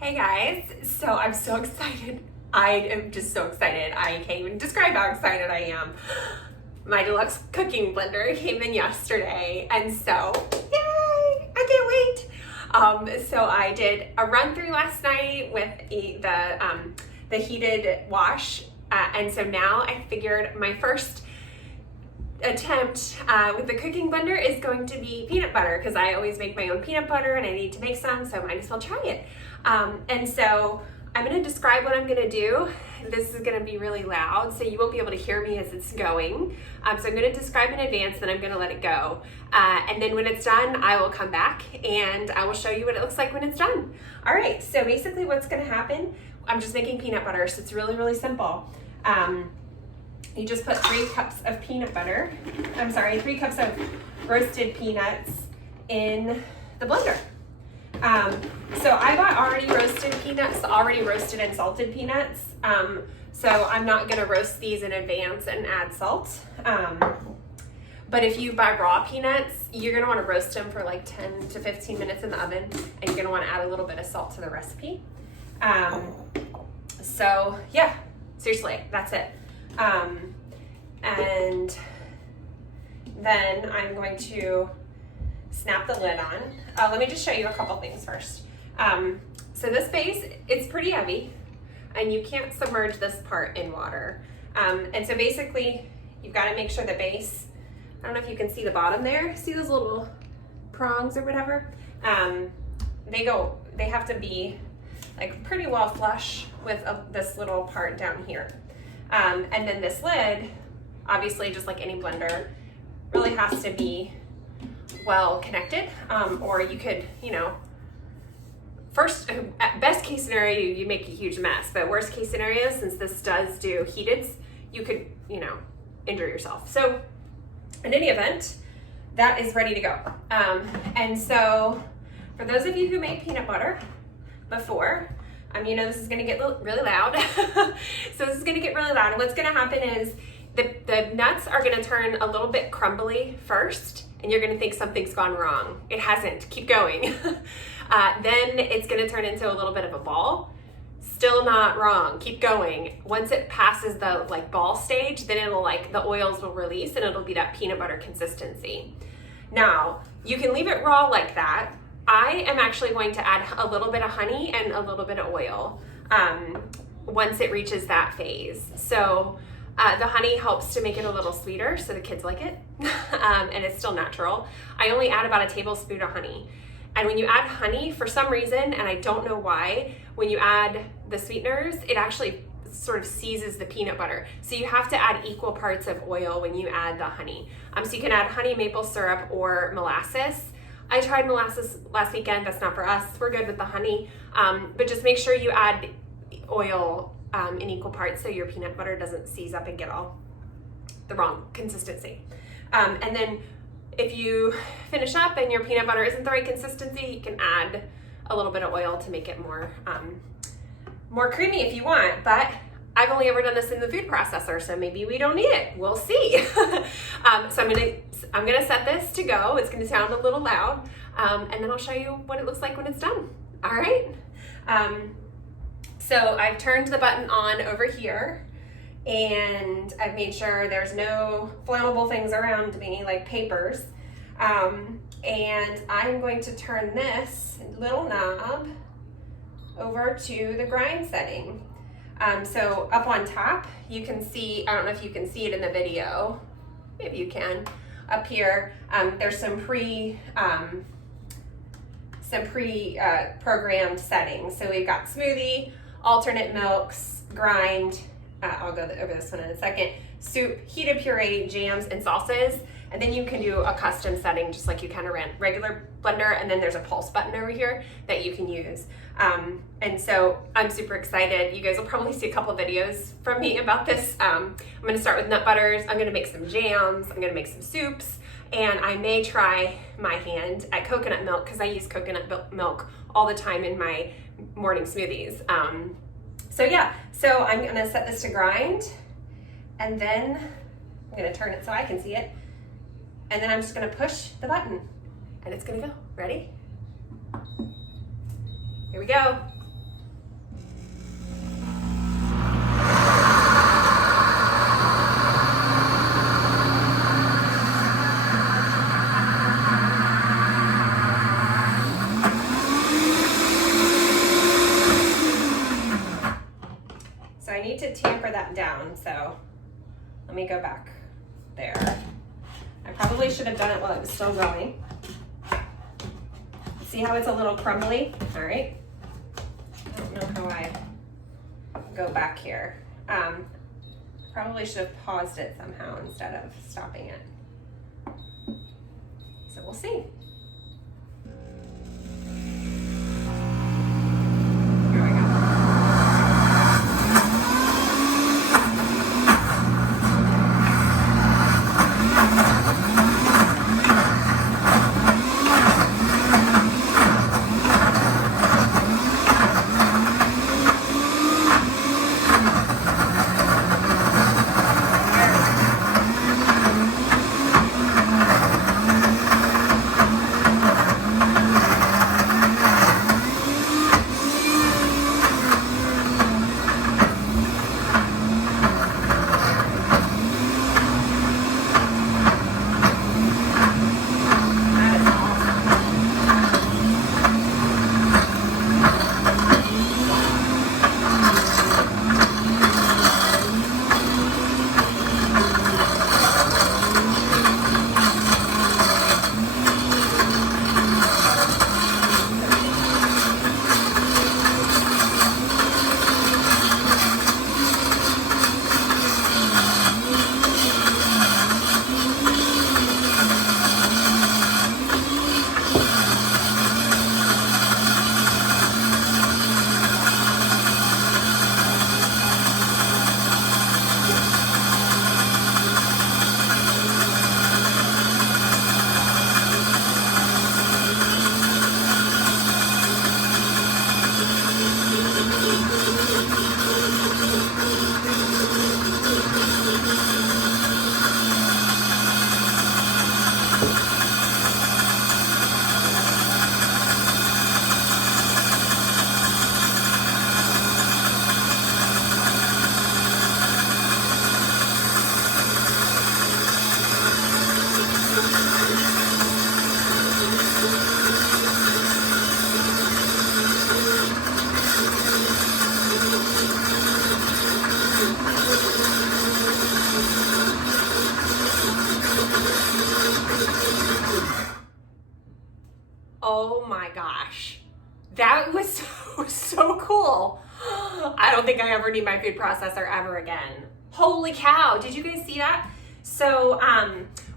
Hey guys, so I'm so excited. I am just so excited. I can't even describe how excited I am. My deluxe cooking blender came in yesterday, and so yay! I can't wait. So I did a run through last night with the heated wash, and so now I figured my first attempt with the cooking blender is going to be peanut butter, because I always make my own peanut butter and I need to make some, so I might as well try it. And so I'm going to describe what I'm going to do. This is going to be really loud, so you won't be able to hear me as it's going. So I'm going to describe in advance, then I'm going to let it go. And then when it's done, I will come back and I will show you what it looks like when it's done. All right, so basically what's going to happen, I'm just making peanut butter, so it's really, really simple. You just put 3 cups of peanut butter, 3 cups of roasted peanuts in the blender. So I bought already roasted peanuts, already roasted and salted peanuts. So I'm not gonna roast these in advance and add salt. But if you buy raw peanuts, you're gonna wanna roast them for like 10 to 15 minutes in the oven, and you're gonna wanna add a little bit of salt to the recipe. So yeah, seriously, that's it. And then I'm going to snap the lid on. Let me just show you a couple things first. So this base, it's pretty heavy, and you can't submerge this part in water. And so basically, you've got to make sure the base, I don't know if you can see the bottom there, see those little prongs or whatever? They have to be like pretty well flush with this little part down here. And then this lid, obviously just like any blender, really has to be well connected, or you could, best case scenario, you make a huge mess, but worst case scenario, since this does do heated, you could, injure yourself. So in any event, that is ready to go. And so for those of you who made peanut butter before, this is gonna get really loud. So this is gonna get really loud, and what's gonna happen is the nuts are gonna turn a little bit crumbly first, and you're gonna think something's gone wrong. It hasn't, keep going. Then it's gonna turn into a little bit of a ball. Still not wrong, keep going. Once it passes the ball stage, then it'll the oils will release and it'll be that peanut butter consistency. Now, you can leave it raw like that. I am actually going to add a little bit of honey and a little bit of oil once it reaches that phase. So the honey helps to make it a little sweeter, so the kids like it, and it's still natural. I only add about a tablespoon of honey. And when you add honey, for some reason, and I don't know why, when you add the sweeteners, it actually sort of seizes the peanut butter. So you have to add equal parts of oil when you add the honey. So you can add honey, maple syrup, or molasses. I tried molasses last weekend, that's not for us. We're good with the honey, but just make sure you add oil in equal parts so your peanut butter doesn't seize up and get all the wrong consistency. And then if you finish up and your peanut butter isn't the right consistency, you can add a little bit of oil to make it more creamy if you want, but I've only ever done this in the food processor, so maybe we don't need it. We'll see. So I'm gonna set this to go. It's gonna sound a little loud, and then I'll show you what it looks like when it's done. All right. So I've turned the button on over here, and I've made sure there's no flammable things around me like papers. And I'm going to turn this little knob over to the grind setting. So up on top, you can see, I don't know if you can see it in the video, maybe you can, up here, there's some pre-programmed settings. So we've got smoothie, alternate milks, grind, I'll go over this one in a second, soup, heated puree, jams, and salsas. And then you can do a custom setting just like you kind of ran regular blender, and then there's a pulse button over here that you can use. And so I'm super excited. You guys will probably see a couple videos from me about this. I'm gonna start with nut butters, I'm gonna make some jams, I'm gonna make some soups, and I may try my hand at coconut milk, because I use coconut milk all the time in my morning smoothies. So yeah, so I'm gonna set this to grind, and then I'm gonna turn it so I can see it. And then I'm just gonna push the button and it's gonna go. Ready? Here we go. water that down, so let me go back there. I probably should have done it while it was still going. See how it's a little crumbly? All right. I don't know how I go back here. Probably should have paused it somehow instead of stopping it. So we'll see. Here we go. Oh my gosh, that was so cool. I don't think I ever need my food processor ever again. Holy cow, did you guys see that? So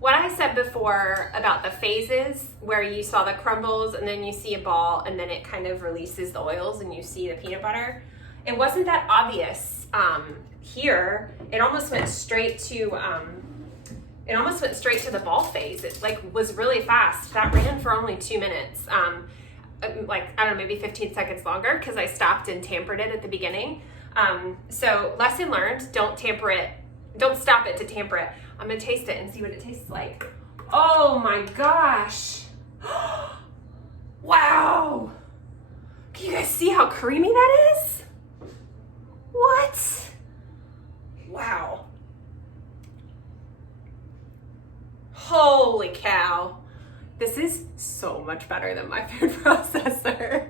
what I said before about the phases where you saw the crumbles and then you see a ball and then it kind of releases the oils and you see the peanut butter, it wasn't that obvious here. It almost went straight to the ball phase. It like was really fast. That ran for only 2 minutes. Like, I don't know, maybe 15 seconds longer because I stopped and tampered it at the beginning. So lesson learned, don't tamper it. Don't stop it to tamper it. I'm gonna taste it and see what it tastes like. Oh my gosh. Wow. Can you guys see how creamy that is? What? Wow. Holy cow. This is so much better than my food processor.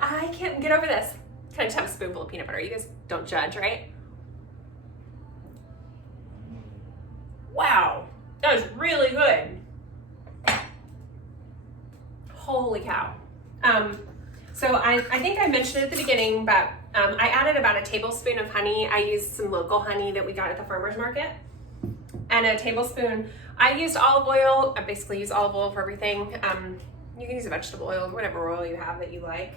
I can't get over this. Can I just have a spoonful of peanut butter? You guys don't judge, right? Wow, that was really good. Holy cow. So I think I mentioned it at the beginning, but I added about a tablespoon of honey. I used some local honey that we got at the farmer's market. And a tablespoon, I used olive oil. I basically use olive oil for everything. You can use vegetable oil, whatever oil you have that you like.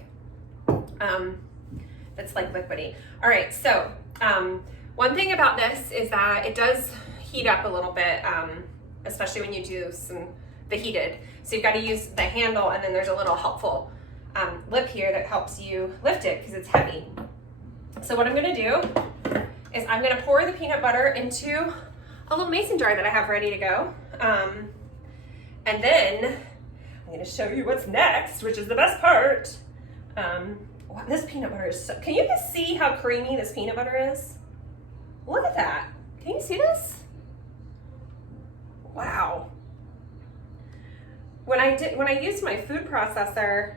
That's like liquidy. All right, so one thing about this is that it does heat up a little bit, especially when you do the heated. So you've got to use the handle, and then there's a little helpful lip here that helps you lift it because it's heavy. So what I'm gonna do is I'm gonna pour the peanut butter into a little mason jar that I have ready to go. And then I'm gonna show you what's next, which is the best part. Wow, this peanut butter is so, can you guys see how creamy this peanut butter is? Look at that. Can you see this? Wow. When I used my food processor,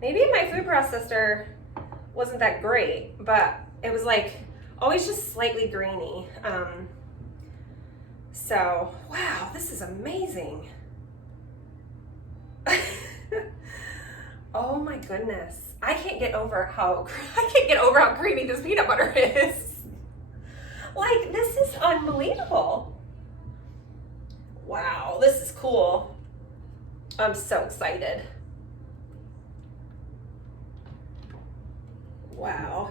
maybe my food processor wasn't that great, but it was like Always just slightly grainy. So, wow, this is amazing. Oh my goodness. I can't get over how creamy this peanut butter is. Like, this is unbelievable. Wow, this is cool. I'm so excited. Wow.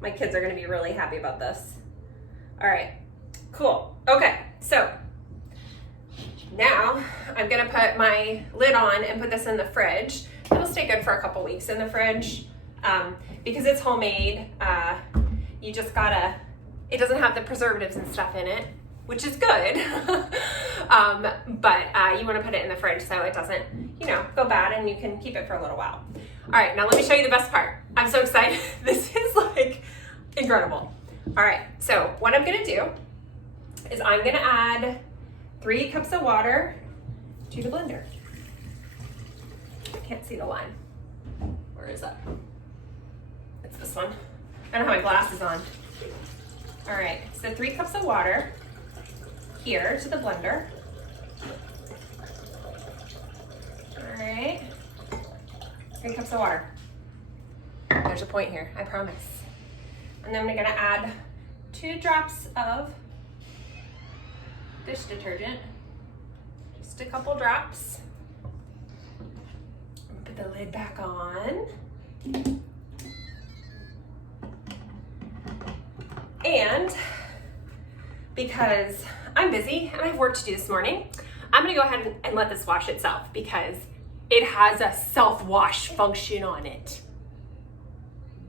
My kids are gonna be really happy about this. All right, cool. Okay, so now I'm gonna put my lid on and put this in the fridge. It'll stay good for a couple weeks in the fridge. Because it's homemade, you just gotta, it doesn't have the preservatives and stuff in it, which is good. But you wanna put it in the fridge so it doesn't, you know, go bad, and you can keep it for a little while. All right, now let me show you the best part. I'm so excited. This is like incredible. All right, so what I'm gonna do is I'm gonna add 3 cups of water to the blender. I can't see the line. Where is that? It's this one. I don't have my glasses on. All right, so 3 cups of water here to the blender. All right, 3 cups of water. There's a point here, I promise. And then I'm gonna add 2 drops of dish detergent. Just a couple drops. Put the lid back on. And because I'm busy and I have work to do this morning, I'm gonna go ahead and let this wash itself because it has a self-wash function on it.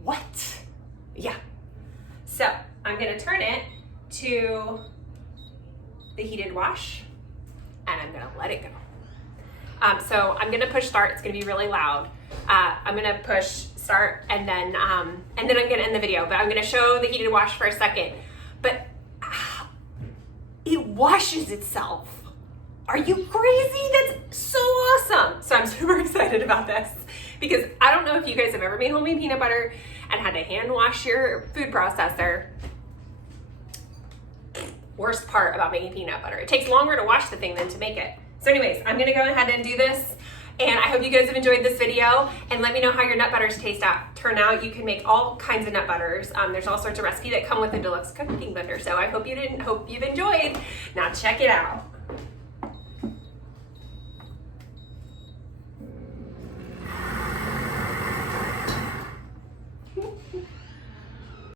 What? Yeah. So I'm gonna turn it to the heated wash and I'm gonna let it go. So I'm gonna push start. It's gonna be really loud. I'm gonna push start and then I'm gonna end the video, but I'm gonna show the heated wash for a second. But it washes itself. Are you crazy? That's so awesome. So I'm super excited about this because I don't know if you guys have ever made homemade peanut butter and had to hand wash your food processor. Worst part about making peanut butter. It takes longer to wash the thing than to make it. So anyways, I'm gonna go ahead and do this. And I hope you guys have enjoyed this video and let me know how your nut butters turn out. You can make all kinds of nut butters. There's all sorts of recipes that come with the Deluxe Cooking Blender. So I hope you've enjoyed. Now check it out.